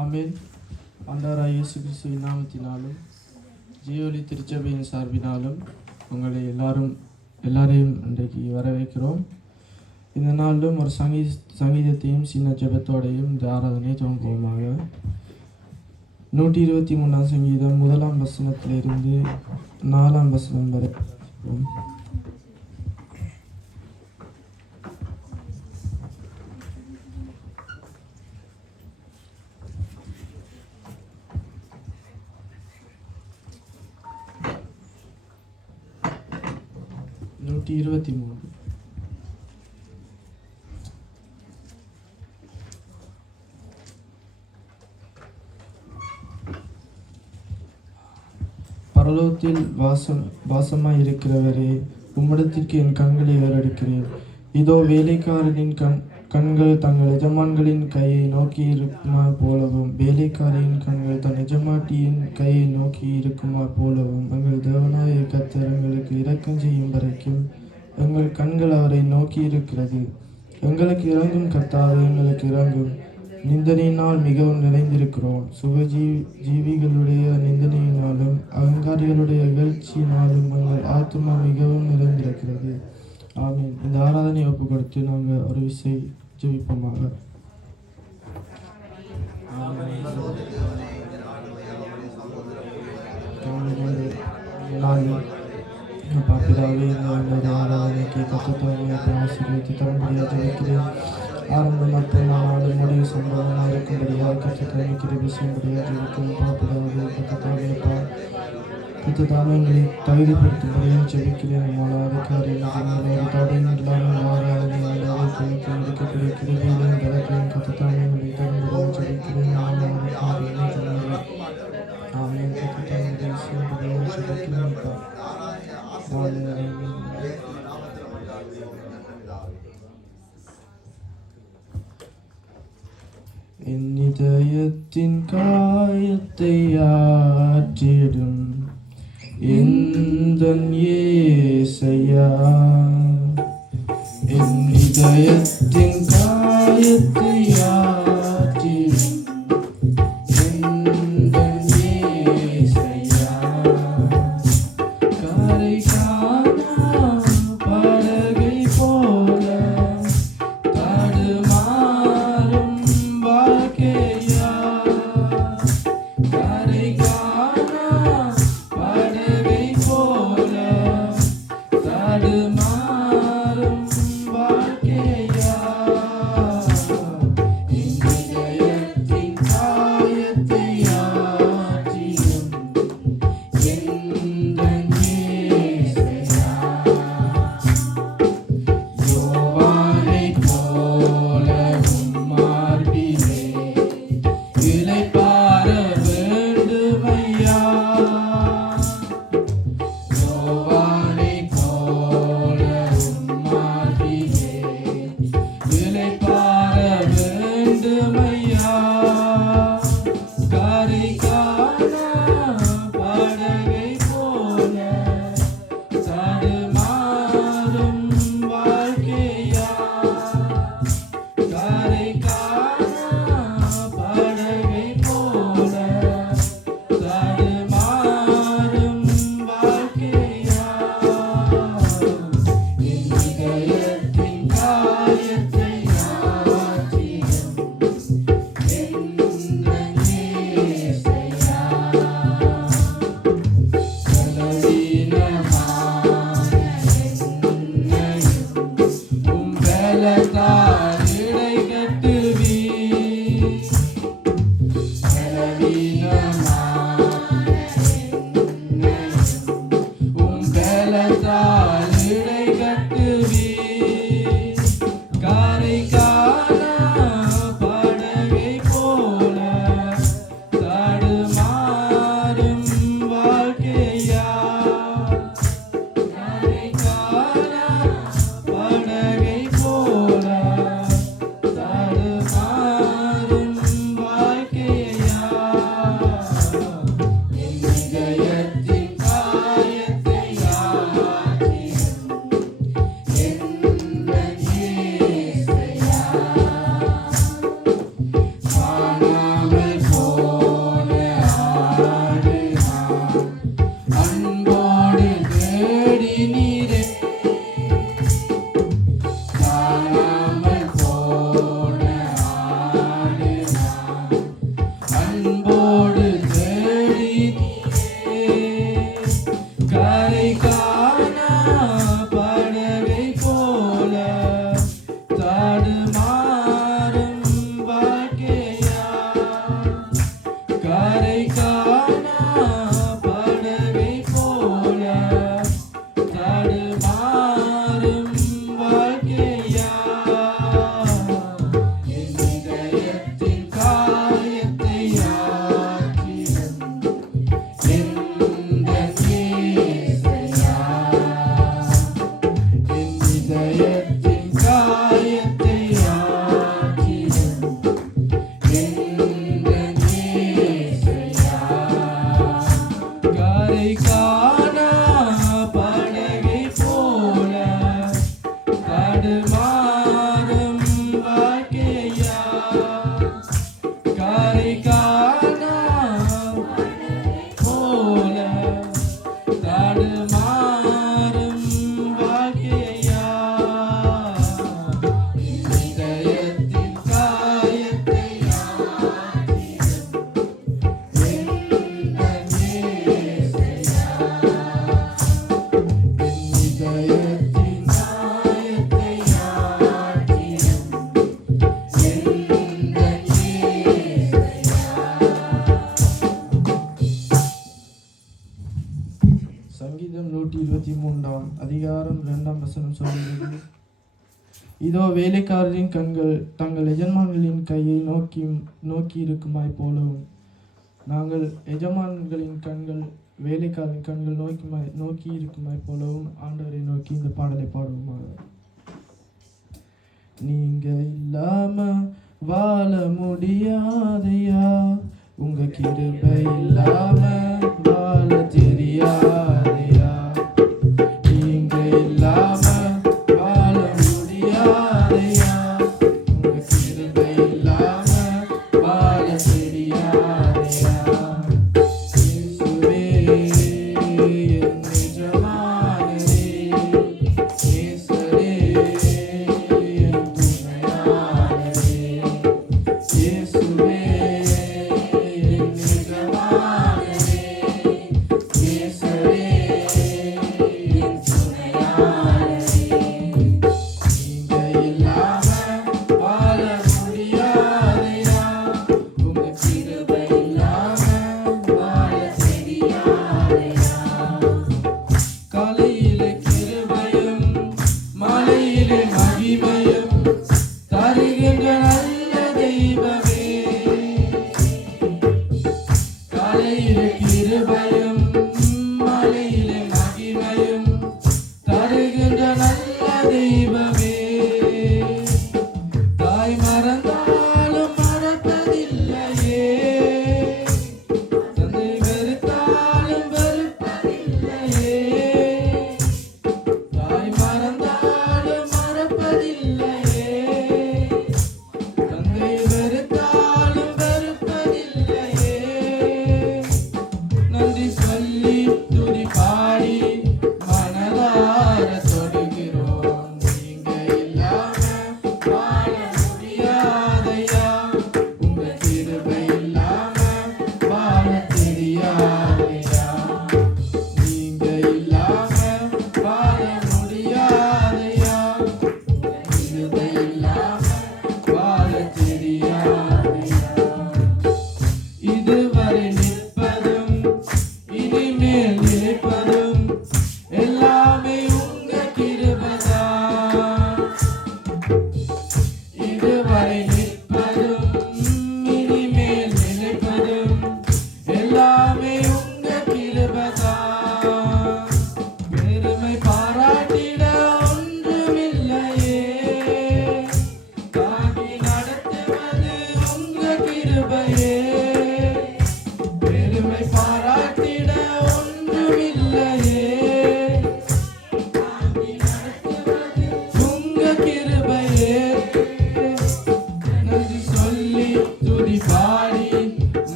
ஆமென். ஆண்டவராகிய இயேசு கிறிஸ்துவின் நாமத்தினாலும் ஜீவொலி திருச்சபையின் சார்பினாலும் உங்களை எல்லாரையும் இன்றைக்கு வரவேற்கிறோம். இந்த நாளிலும் ஒரு சங்கீதத்தையும் சின்ன ஜெபத்தோடையும் இந்த ஆராதனை துவங்குவோமாக. 123 சங்கீதம் 1 வசனத்திலிருந்து 4 வசனம் வரை. 123. பரலோகத்தில் வாசமாய் இருக்கிறவரே, உம்மிடத்திற்கு என் கண்களை ஏறெடுக்கிறேன். இதோ வேலைக்காரனின் கண்கள் தங்கள் எஜமான்களின் கையை நோக்கி இருக்குமா போலவும், வேலைக்காரியின் கண்கள் தன் எஜமாட்டியின் கையை நோக்கி இருக்குமா போலவும், எங்கள் தேவனாய கர்த்தர் எங்களுக்கு இரக்கம் செய்யும் வரைக்கும் எங்கள் கண்கள் அவரை நோக்கி இருக்கிறது. எங்களுக்கு இறங்கும் கர்த்தாவே, எங்களுக்கு இறங்கும். நிந்தனையினால் மிகவும் நிறைந்திருக்கிறோம். ஜீவிகளுடைய நிந்தனையினாலும் அகங்காரிகளுடைய இகழ்ச்சியினாலும் எங்கள் ஆத்மா மிகவும் நிறைந்திருக்கிறது. ஆமீன். இந்த ஆராதனை ஒப்பு கொடுத்து நாங்கள் ஒரு விசை ஜெபிப்போமாக. பாப்பிதாவே, இந்த ஆராதனைக்கு கற்றுத்தவங்களை ஆசீர்வதித்து தரும்படியாக ஜெபிக்கிறேன். ஆரம்பம் மற்றும் நாடு முடிவு சம்பவமாக இருக்கும்படியாக கற்றுத்தவனை கிருபை செய்யும்படியாக ஜெபிக்கிறேன். பாப்பிதாவே, கற்றுத்தவனைப்பா கற்றுத்தாமே எங்களை தகுதிப்படுத்தும்படியாக ஜெபிக்கிறேன். மாறாத காரியங்கள் தடையும் இல்லாமல் ஆராதனை ஆண்டாவை கணித்து முடிக்கக்கூடிய கிருபையிலும் பலத்தையும் கற்றுத்தாமே எங்களை தகுதியாக ஜெபிக்கிறேன். மாறாத காரியங்கள் சொன்னார்கள். ஆமென். கற்றுத்தாமே செய்யும்படியாக ஜெபிக்கிறேன்ப்பா. என் இதயத்தின் காயத்தை ஆற்றிடும் எந்தன் இயேசையா, என் இதயத்தின் காயத்தை ஆற்றிடும் எந்தன் இயேசையா, கரை காணா படகை போல தடுமாறும் வாழ்க்கையா, கரை காணா படகை போல தடுமாறும் வாழ்க்கையா, இதயத்தின் காயத்தை ஆற்றிடும் எந்தன் இயேசையா. என் இதயத்தின் காயத்தை ஆற்றிடும் எந்தன் இயேசையா. கரை காணா படகை போல தடுமாறும் வாழ்க்கையா. கரை காணா போல தடுமாறும் வாழ்க்கையா. இதயத்தின் காயத்தை ஆற்றிடும் எந்தன் இயேசையா. இதயத்தின் காயத்தை ஆற்றிடும் எந்தன் இயேசையா. சங்கீதம் 123 அதிகாரம் 2 சொல்கிறது, இதோ வேலைக்காரரின் கண்கள் தங்கள் எஜமான்களின் கையை நோக்கி இருக்குமாய் போலவும். நாங்கள் எஜமான்களின் கண்கள் வேலைக்காரரின் கண்கள் நோக்கி இருக்குமாய் போலவும் ஆண்டவரை நோக்கி இந்த பாடலை பாடுவோமாக. நீங்க இல்லாம வாழ முடியாதையா, உங்க கிருபை இல்லாம வாழ தெரியாதையா. நீங்க இல்லாம வாழ முடியாதையா, உங்க கிருபை இல்லாம வாழ தெரியாதையா. இயேசுவே என் எஜமானரே, நேசரே என் துணையாளரே. இயேசுவே என் எஜமானரே, நேசரே என் துணையாளரே. நீங்க இல்லாம வாழ முடியாதையா, உங்க கிருபை இல்லாம வாழ தெரியாதையா. காலையிலே கிருபையும் மாலையிலே மகிமையும் தருகின்ற நல்ல தெய்வமே. காலையிலே கிருபையும் மாலையிலே மகிமையும் தருகின்ற நல்ல தெய்வமே. தாய் மறந்தாலும் மறப்பதில்லையே, தந்தை வெறுத்தாலும் வெறுப்பதில்லையே. தாய் மறந்தாலும் மறப்பதில்லையே, தந்தை வெறுத்தாலும்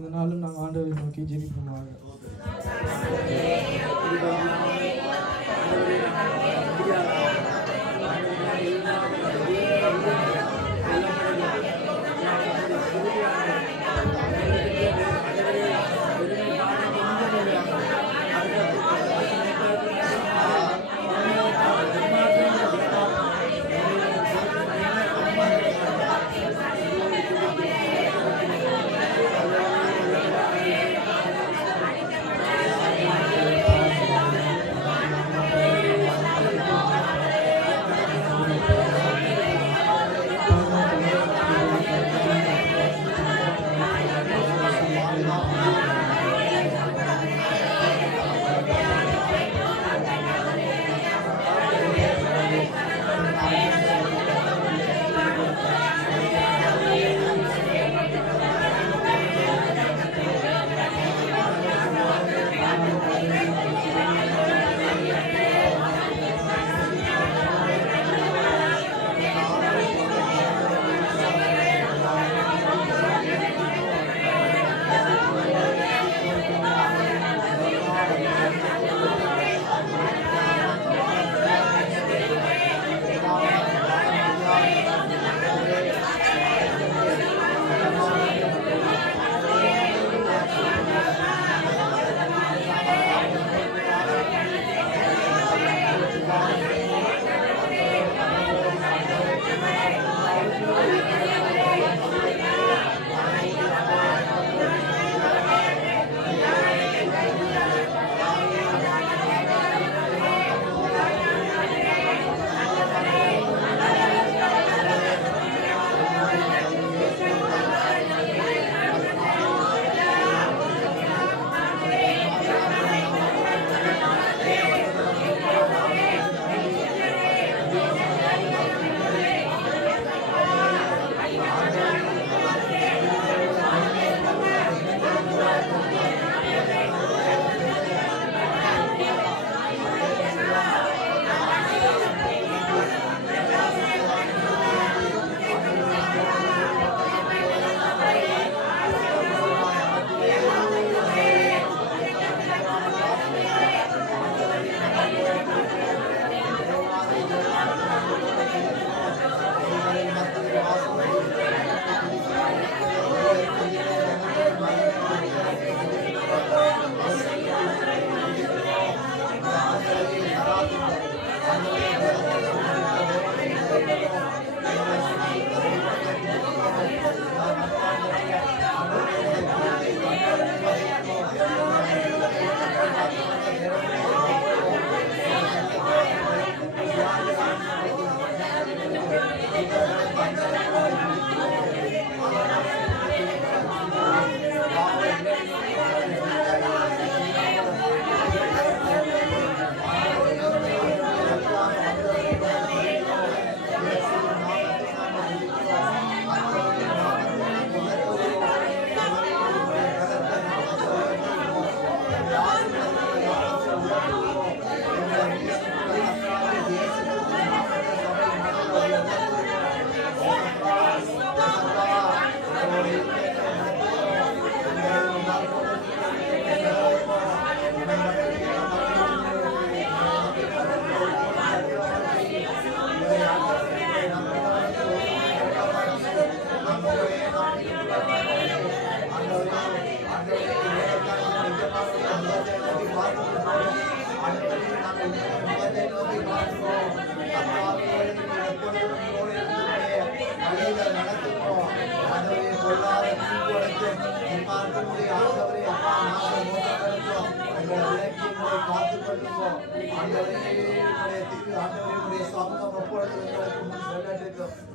இதனாலும் நாங்கள் ஆண்டவரை நோக்கி ஜெபிப்போமாக.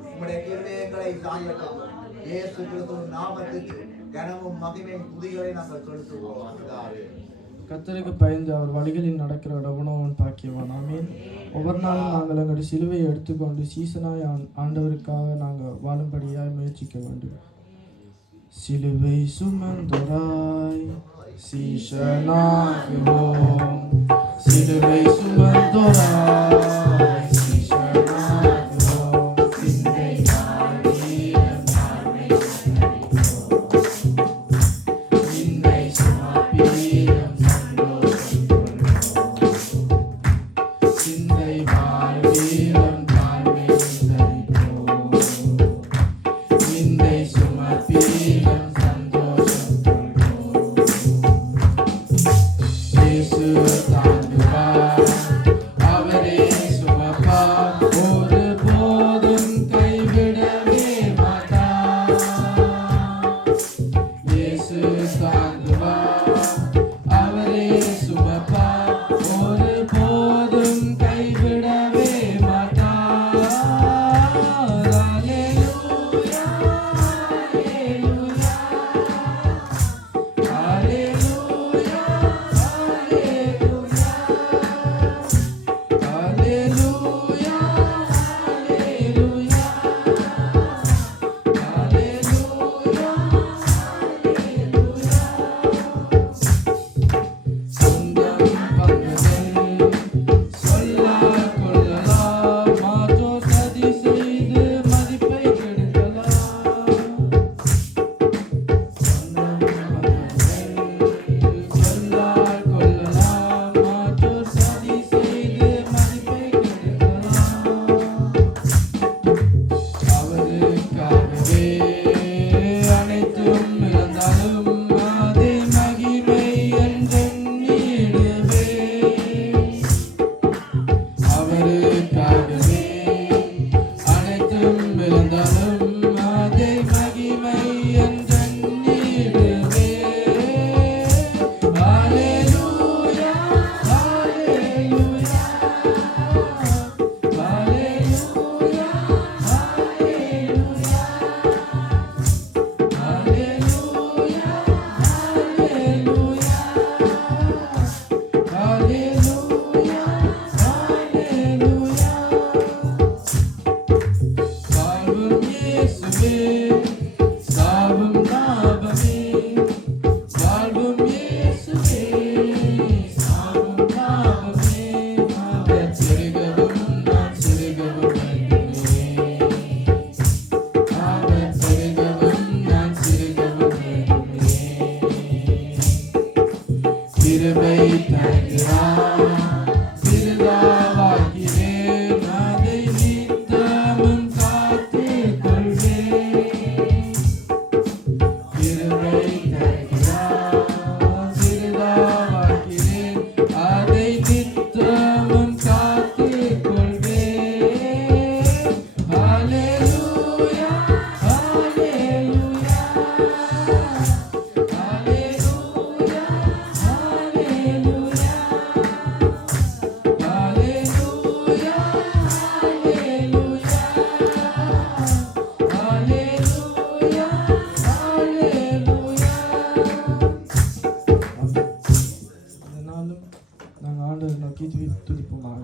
உம்முடைய கிருபைகளை தாங்கட்டும். இயேசு கிறிஸ்துவின் நாமத்துக்கு கனமும் மகிமையும் துதிகளை நாங்கள் செலுத்துவோம். கர்த்தருக்கு பயந்து அவர் வழிகளில் நடக்கிற இடவனவன் பாக்கியவான். ஆமீன். ஒவ்வொரு நாளும் நாங்கள் எங்களுடைய சிலுவையை எடுத்துக்கொண்டு சீசனாய் ஆண்டவருக்காக நாங்கள் வாழும்படியாய் முயற்சிக்க வேண்டும். சிலுவை சுமந்தோராய் சீஷனாகுவோம். சிலுவை சுமந்தோராய் இயேசு தாங்குவார், அவரே சுமப்பார், ஒரு போதும் கைவிடவே மாட்டார். அல்லேலூயா, அல்லேலூயா, அல்லேலூயா, அல்லேலூயா, அல்லேலூயா, அல்லேலூயா, அல்லேலூயா. சொந்தம் பந்தங்கள் சொல்லால் கொள்ளலாம், மாற்றோர் சதி செய்து மதிப்பை கெடுக்கலாம். சொந்தம் பந்தங்கள் சொல்லால் கொள்ளலாம், மாற்றோர் சதி செய்து மதிப்பை கெடுக்கலாம். அவருக்காகவே அனைத்தும் இழந்தாலும் அதை மகிமை என்றெண்ணிடுவே. அவருக்காகவே அனைத்தும் இழந்தாலும் அதை மகிமை என்றெண்ணிடுவே. அல்லேலூயா, அல்லேலூயா, அல்லேலூயா, அல்லேலூயா, அல்லேலூயா, அல்லேலூயா, அல்லேலூயா, அல்லேலூயா. வாழ்வும் இயேசுவே, சாவும் லாபமே. வாழ்வும் இயேசுவே, சாவும் லாபமே. அவர் சிறுகவும் நான் சிறுகவும் வேண்டுமே. அவர் சிறுகவும் நான் சிறுகவும் வேண்டுமே. கிருபை தருகிறார், சிறுதாவாகிறேன், அதை நித்தமும் காத்துக் கொள்வேன். கிருபை தருகிறார், சிறுதாவாகிறேன், அதை நித்தமும் காத்துக் கொள்வேன். அல்லேலூயா, அல்லேலூயா, அல்லேலூயா, அல்லேலூயா, அல்லேலூயா, அல்லேலூயா, அல்லேலூயா, அல்லேலூயா. இந்த நாளும் நாங்கள் ஆண்டவரை நோக்கி துதிப்போமாக.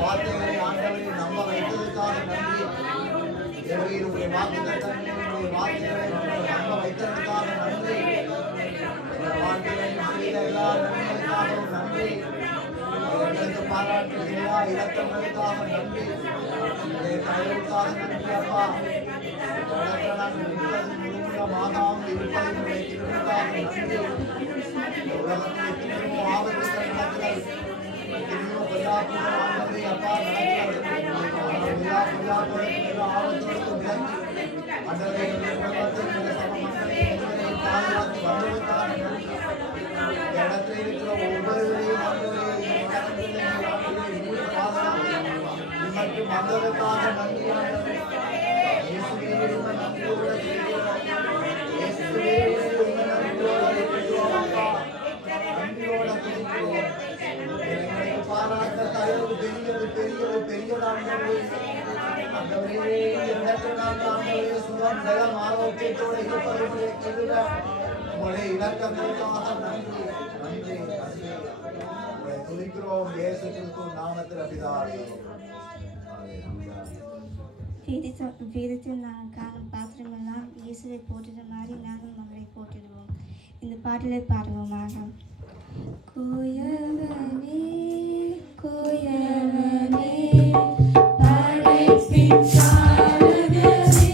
வார்த்தைகளை ஆண்டவரை நம்ப வைத்ததற்காக நன்றி. தேவனுடைய வார்த்தைகளை நம்ப வைத்ததற்காக நன்றி. வாழ்க்கையை செய்த எல்லா நன்மைகளுக்காகவும் நன்றி. எங்களுக்கு பாராட்டு எல்லா இலக்கங்களுக்காக நன்றி. தயவுக்காக நன்றி அப்பா. நாங்கள் முழுமையாகாமல் இருப்பதை திருவிழாக நன்றி. உலகத்தில் எத்தனையோ ஆபத்துகள் நடக்கிறது. எத்தனையோ பொல்லாப்புகள் ஆண்டவரே அப்பா நடக்கிறது. எல்லா பொல்லாப்புகளுக்கும் ஆபத்துகளுக்கும் விலக்கி ஆண்டவரே உலகத்தில் உள்ள சம மக்களை எங்களை பாதுகாத்து வருவதற்காக நன்றி. இந்த இடத்தில் இருக்கிற ஒவ்வொருவரையும் ஆண்டவரே மற்றும் வந்ததற்காக நன்றி ஆண்டவரே. இயேசுவே உம்மை நன்றியோடு துதிக்கிறோம். இயேசுவே உம்மை நன்றியோடு துதிக்கிறோம் அப்பா. நன்றியோடு துதிக்கிறோம். எங்களை பாராட்ட தயவு பெரியது பெரியது பெரியது ஆண்டவரே. ஆண்டவரே இந்த இடத்தில் நாங்கள் ஆண்டவரே சுகம் பலம் ஆரோக்கியத்தோடு இருப்பவர்களை கருத உங்களுடைய இலக்கங்களுக்காக நன்றி நன்றி நன்றி உங்களை துதிக்கிறோம் இயேசு கிறிஸ்துவின் நாமத்தில் பிதாவே. வேதத்தில் நாங்கள் காணும் பாத்திரமெல்லாம் இயேசுவை போற்றுற மாதிரி நாங்கள் மகளை போற்றிடுவோம். இந்த பாடலை பாடுவோமாக. கோயவனே கோயவனே படைப்பின் காரணமே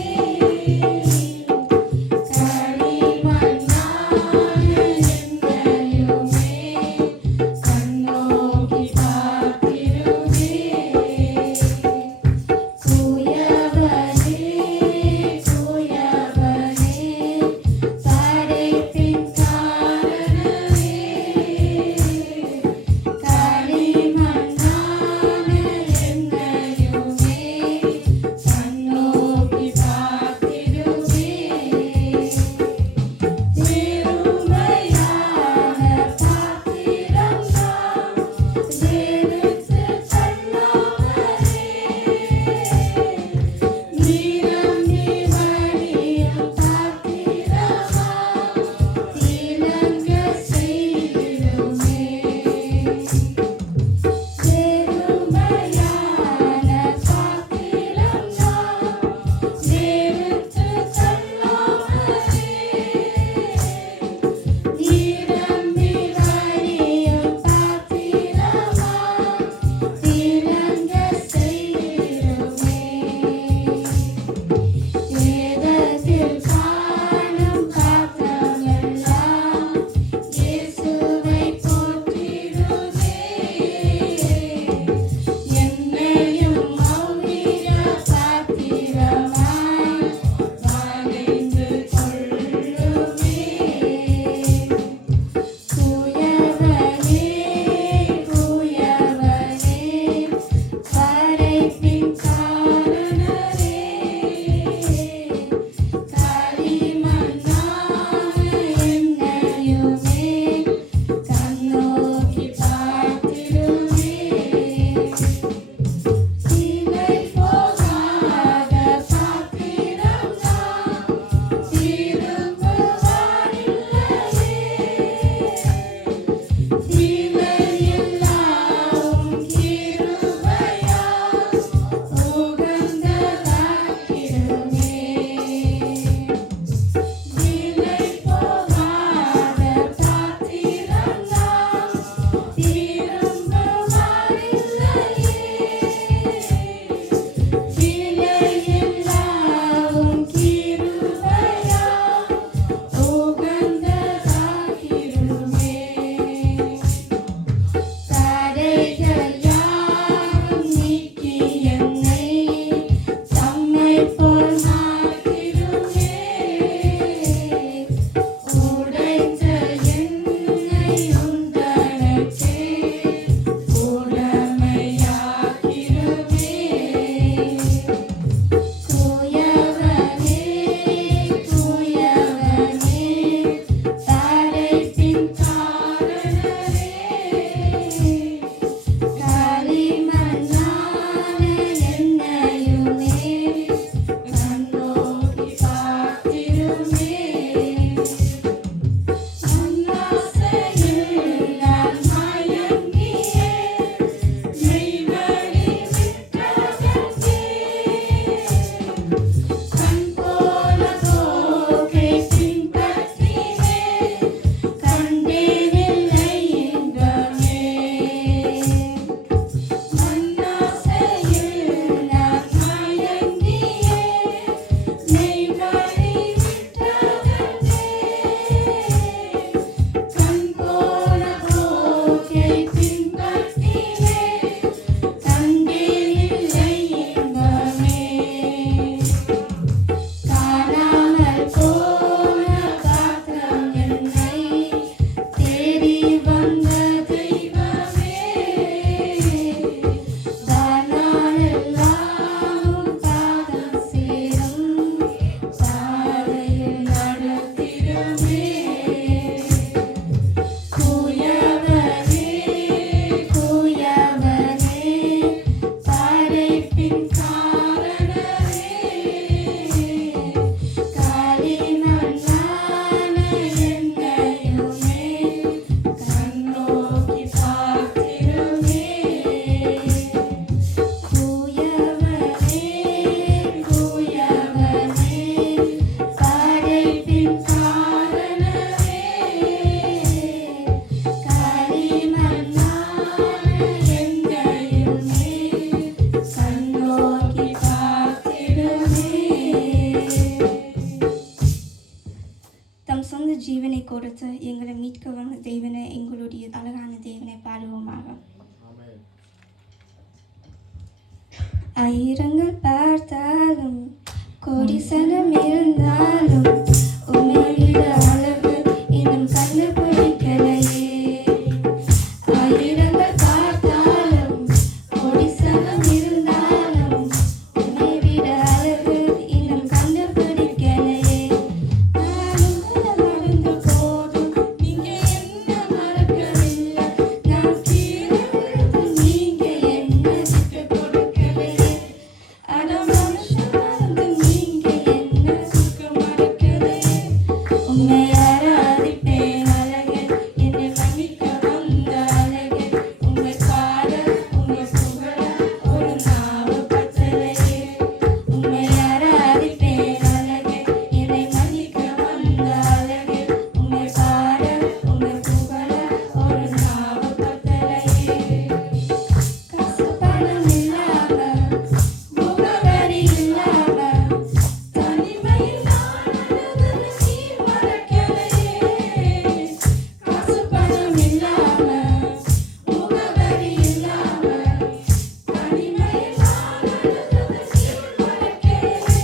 தேவனை, எங்களுடைய அழகான தேவனை பாடுவோமாக. ஆயிரங்கள் பார்த்தாலும் கோடி சனம் இருந்தாலும் உம்மை விட அழகு இன்னும் கண்டுபிடிக்கலையே. ஆயிரங்கள் பார்த்தாலும் கோடி சனம் இருந்தாலும் உம்மை விட அழகு இன்னும் கண்டுபிடிக்கலையே. நானும் மறந்து போதும் நீங்க என்ன மறக்கவில்லை. நான் கீழே விழுந்து நீங்க என்ன விட்டு கொடுக்கலையே. அட மனுஷன் மறந்து நீங்க என்ன சுக்க மறக்கலையே. உம்மை ஆராதிப்பேன் அழகே, என்னை மன்னிக்க வந்த அழகே. உம்மை பாட உம்மை புகழ ஒரு நாவு பத்தலையே. உம்மை ஆராதிப்பேன் அழகே, என்னை மன்னிக்க வந்த அழகே. உம்மை பாட உம்மை புகழ ஒரு நாவு பத்தலையே. காசு பணம் இல்லாம முகவரி இல்லாம தனிமையில் நான் அழுதது நீ மறக்கலையே. காசு பணம் இல்லாம முகவரி இல்லாம தனிமையில் நான் அழுதது நீ மறக்கலையே.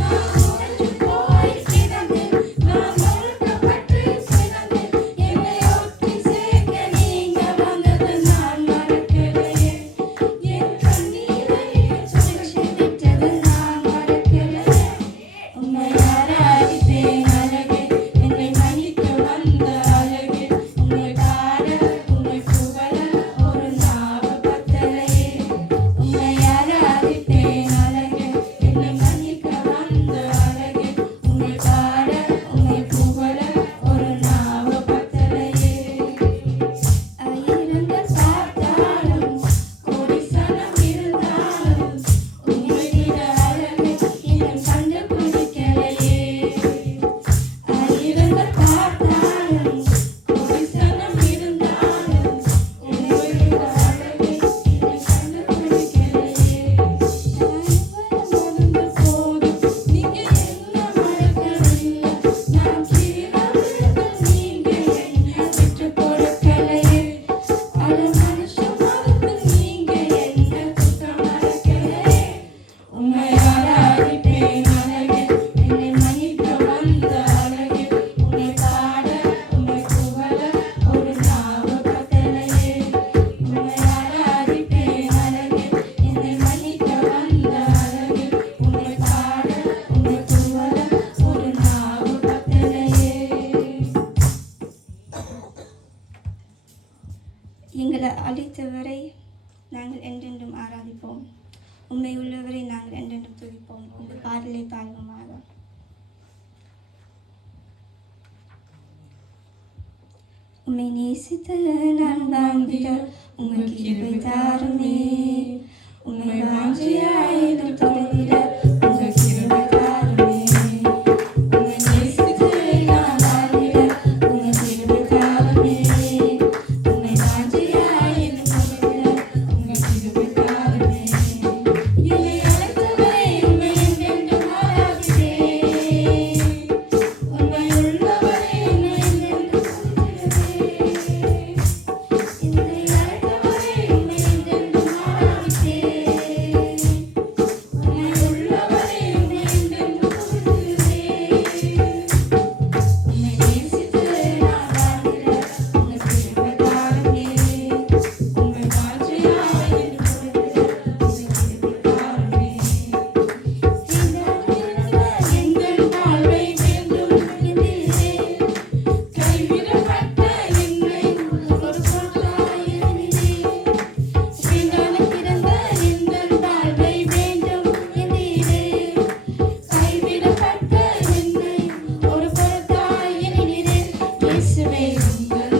நான் உடைஞ்சு போய் கிடந்தேன், நான் மறுக்கப்பட்டு கிடந்தேன். என்னை ஒட்டி சேர்க்க நீங்க வந்தது நான் மறக்கலையே. என் கண்ணீரையே துடைச்சு விட்டது நான் மறக்கலையே. உம்மை ஆராதிப்பேன் அழகே, என்னை மன்னிக்க வந்த அழகே. உம்மை பாட உம்மை புகழ ஒரு நாவு பத்தலையே. உம்மை ஆராதிப்பேன் அழகே, என்னை மன்னிக்க வந்த அழகே. உம்மை பாட உம்மை புகழ ஒரு நாவு பத்தலையே. ஆயிரங்கள் பார்த்தாலும் கோடி சனம் இருந்தாலும் உம்மை விட அழகு இன்னும் கண்டுபிடிக்கலையே. ஆயிரங்கள் பார்த்தாலும் கோடி சனம் இருந்தாலும் உம்மை விட அழகு இன்னும் கண்டுபிடிக்கலையே. நானும் மறந்து போதும் நீங்க என்ன மறக்கவில்லை. நான் கீழே விழுந்து நீங்க என்ன விட்டு கொடுக்கலையே. அட மனுஷன் மறந்து நீங்க என்ன சுத்த மறக்கலையே. உம்மை ஆராதிப்பேன் அழகே, என்னை மன்னிக்க வந்த அழகே. உம்மை பாட உம்மை புகழ ஒரு நாவு பத்தலையே. உம்மை ஆராதிப்பேன் அழகே, என்னை மன்னிக்க வந்த அழகே. உம்மை பாட உம்மை புகழ ஒரு நாவு பத்தலையே. எங்களை அழைத்தவரை நாங்கள் என்றென்றும் ஆராதிப்போம். உண்மை உள்ளவரை நாங்கள் என்றென்றும் துதிப்போம். இந்த பாடலை பாடுவோமாக. உம்மை நேசித்த நான் வாழ்ந்திட உங்கள் கிருபை தாருமே. உம்மை வாஞ்சியாயிலும் தொலைந்திட உங்கள் கிருபை தாருமே. உம்மை நேசித்த நான் வாழ்ந்திட உங்கள் கிருபை தாருமே. உம்மை வாஞ்சியாயிலும் தொலைந்திட உங்கள் கிருபை தாருமே. என்னை அழைத்தவரை உம்மை என்றென்றும் ஆராதிப்பேன். உண்மை உள்ளவரை உம்மை என்றென்றும் துதித்திடுவேன். என்னை அழைத்தவரை உம்மை என்றென்றும் ஆராதிப்பேன். உண்மை உள்ளவரை உம்மை என்றென்றும் துதித்திடுவேன். உம்மை நேசித்து நான் வாழ்ந்திட உங்கள் கிருபை தாருமே. உம்மை வாஞ்சியாயிலும் தொலைந்திட உங்கள் கிருபை தாருமே. எங்கள் வாழ்வை வேண்டும் என்கிறே. கைவிடப்பட்ட என்னை ஒரு பொருட்டாய் எண்ணினீர். பின்னாலும் கிடந்த எங்கள் வாழ்வை வேண்டும் என்கிறே. கைவிடப்பட்ட என்னை ஒரு பொருட்டாய் எண்ணினீரே. இயேசுவே உங்கள்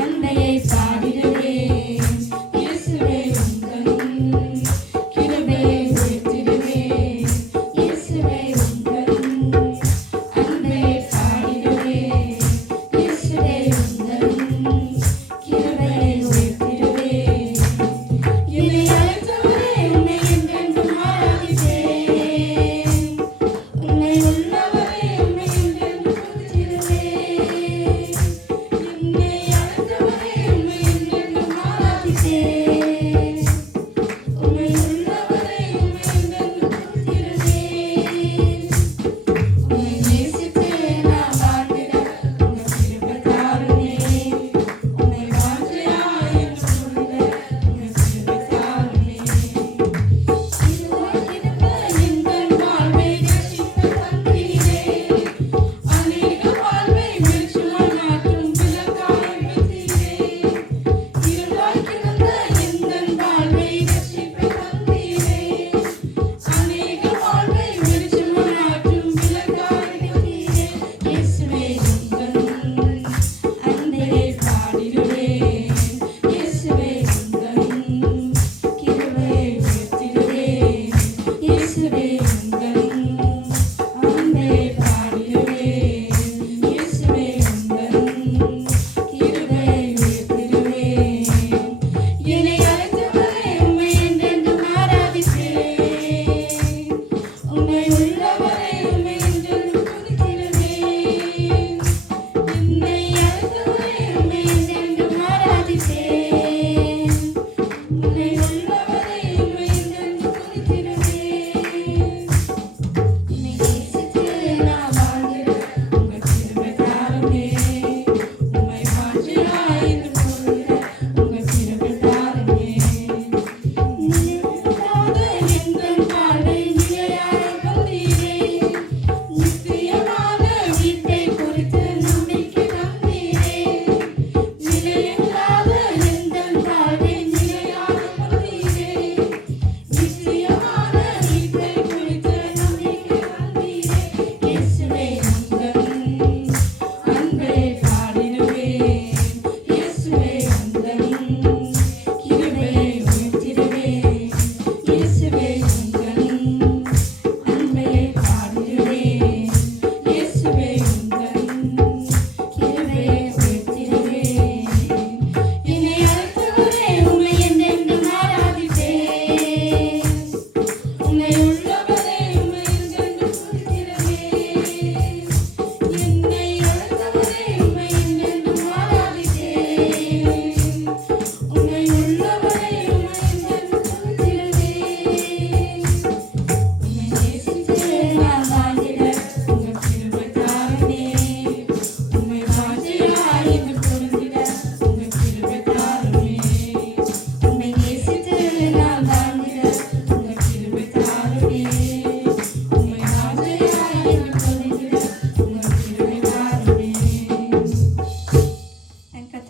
அன்பையை பாடிடுவேன். இயேசுவே உங்கள் கிருபையை உயர்த்திடுவேன். இயேசுவே உங்கள் அன்பையை பாடிடுவேன். இயேசுவே உங்கள் கிருபையை உயர்த்திடுவேன். என்னை அழைத்தவரே உம்மை என்றென்றும் ஆராதிப்பேன். உண்மை உள்ளவரே உம்மை என்றென்றும் துதித்திடுவேன்.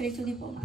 கர்த்தரை துதிப்போம்.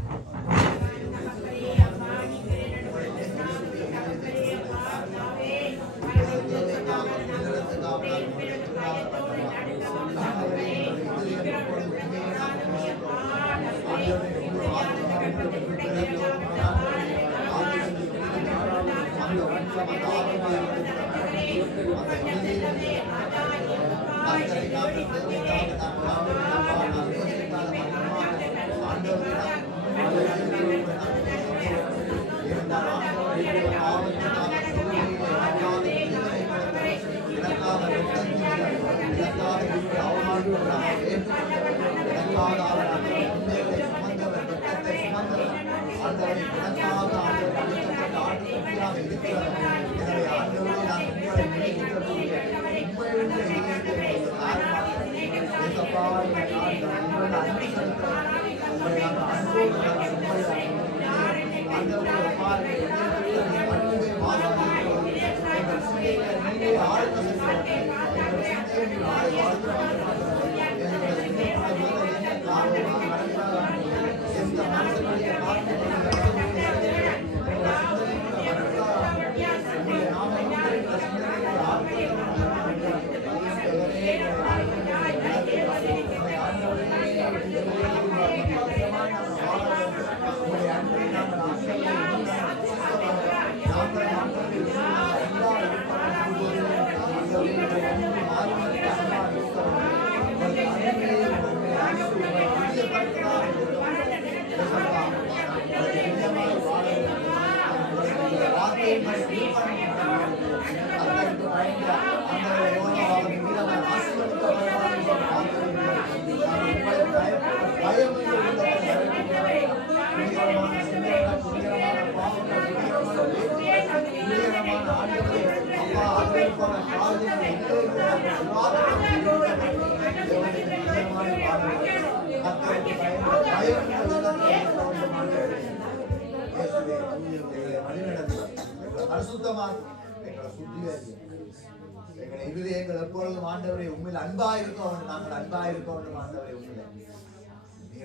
எங்களை இருதயங்கள் எப்பொழுதும் ஆண்டவரை உண்மையில் அன்பா இருக்கோம். நாங்கள் அன்பா இருக்கோம் ஆண்டவரை உண்மையில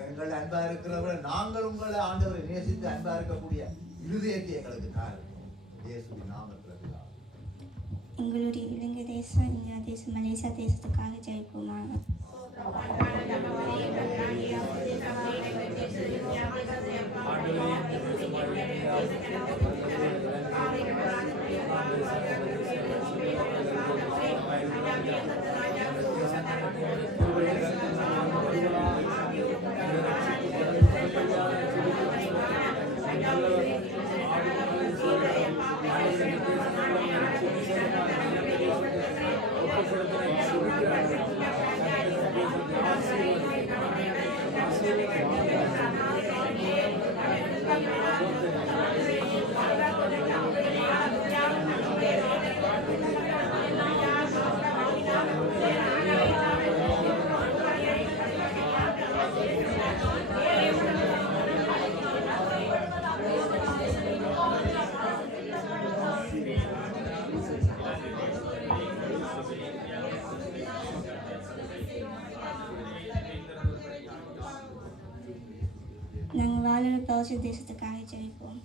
எங்கள் அன்பா இருக்கிறவரை நாங்கள் உங்களை ஆண்டவரை நேசித்து அன்பா இருக்கக்கூடிய இருதயத்தை எங்களுக்கு காரணம் இயேசுவின் நாமத்தில். எங்களுடைய இலங்கை தேசம், இந்தியா தேசம், மலேசியா தேசத்துக்காக ஜெயிப்போமாக. நாங்கள் வாழுற பெல்ஜியம் தேசத்துக்காக ஜெயிப்போம்.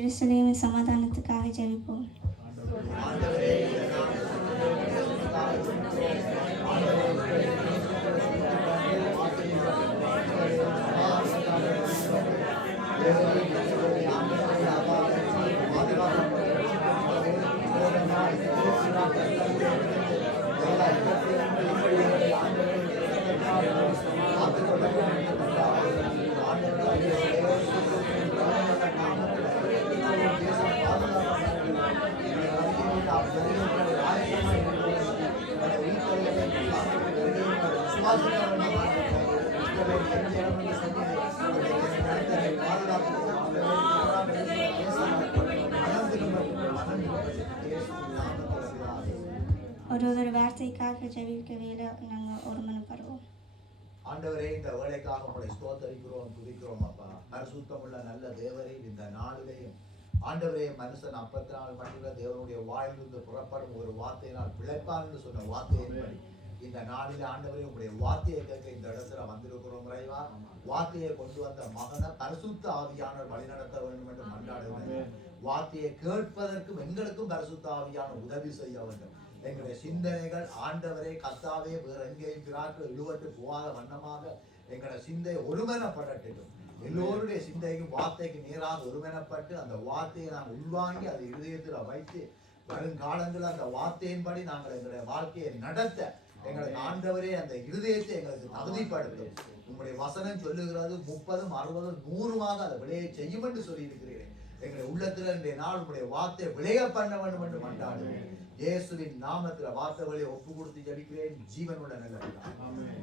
எருசலேமின் சமாதானத்துக்காக ஜெபிப்போம். விசுவாசத்தோட வேண்டும் ஆண்டவரே. இஸ்ரவேல் என் ஜனம் என்று சொன்னீரே. உம்முடைய ஜனங்களை பாதுகாத்து ஆண்டவரே, மனம் திரும்பட்டும், மனம் திரும்பட்டும். இயேசுவின் நாமத்தில் பிதாவே. ஒரு வார்த்தைக்காக ஜெபிக்க வேலை நாங்கள் ஒருமனப்படுவோம். ஆண்டவரே, இந்த வேலைக்காக உங்களை ஸ்தோத்தரிக்கிறோம், துதிக்கிறோம் அப்பா. பரிசுத்தமுள்ள நல்ல தேவரே, இந்த நாளிலேயும் ஆண்டவரே, மனுஷன் 44 மணில தேவனுடைய வாயிலிருந்து புறப்படும் ஒரு வார்த்தையினால் பிழைப்பான் என்று சொன்ன வார்த்தையின்படி இந்த நாளில் ஆண்டவரே உங்களுடைய வார்த்தையை கேட்க இந்த இடத்துல வந்திருக்கிறோம். இறைவா, வார்த்தையை கொண்டு வந்த மகனை பரிசுத்த ஆவியானவர் வழிநடத்த வேண்டும் என்று மன்றாடுகிறேன். வார்த்தையை கேட்பதற்கும் எங்களுக்கும் பரிசுத்த ஆவியானவர் உதவி செய்ய வேண்டும். எங்களுடைய சிந்தனைகள் ஆண்டவரே கர்த்தாவே வேற எங்கேயும் பிராக்கள் இழுவட்டு போகாத வண்ணமாக எங்களுடைய சிந்தை ஒருமனப்படட்டும். எல்லோருடைய சிந்தைக்கும் வார்த்தைக்கு நேராக ஒருமனப்பட்டு அந்த வார்த்தையை நாங்கள் உள்வாங்கி அதை இருதயத்தில் வைத்து வருங்காலங்களில் அந்த வார்த்தையின்படி நாங்கள் எங்களுடைய வாழ்க்கையை நடத்த எங்களுக்கு ஆண்டவரே அந்த இருதயத்தை எங்களுக்கு தகுதிப்படுத்தும். உங்களுடைய வசனம் சொல்லுகிறது 30, 60, 100 அதை விளைய செய்யும் என்று சொல்லி இருக்கிறீர்கள். எங்களுடைய உள்ளத்துல இன்றைய நாள் உங்களுடைய வார்த்தை விளைய பண்ண வேண்டும் என்று மன்றாடுகிறேன். இயேசுவின் நாமத்தில் வார்த்தைகளை ஒப்பு கொடுத்து ஜெபிக்கிறேன். ஜீவனுள்ள நல்ல பிதாவே.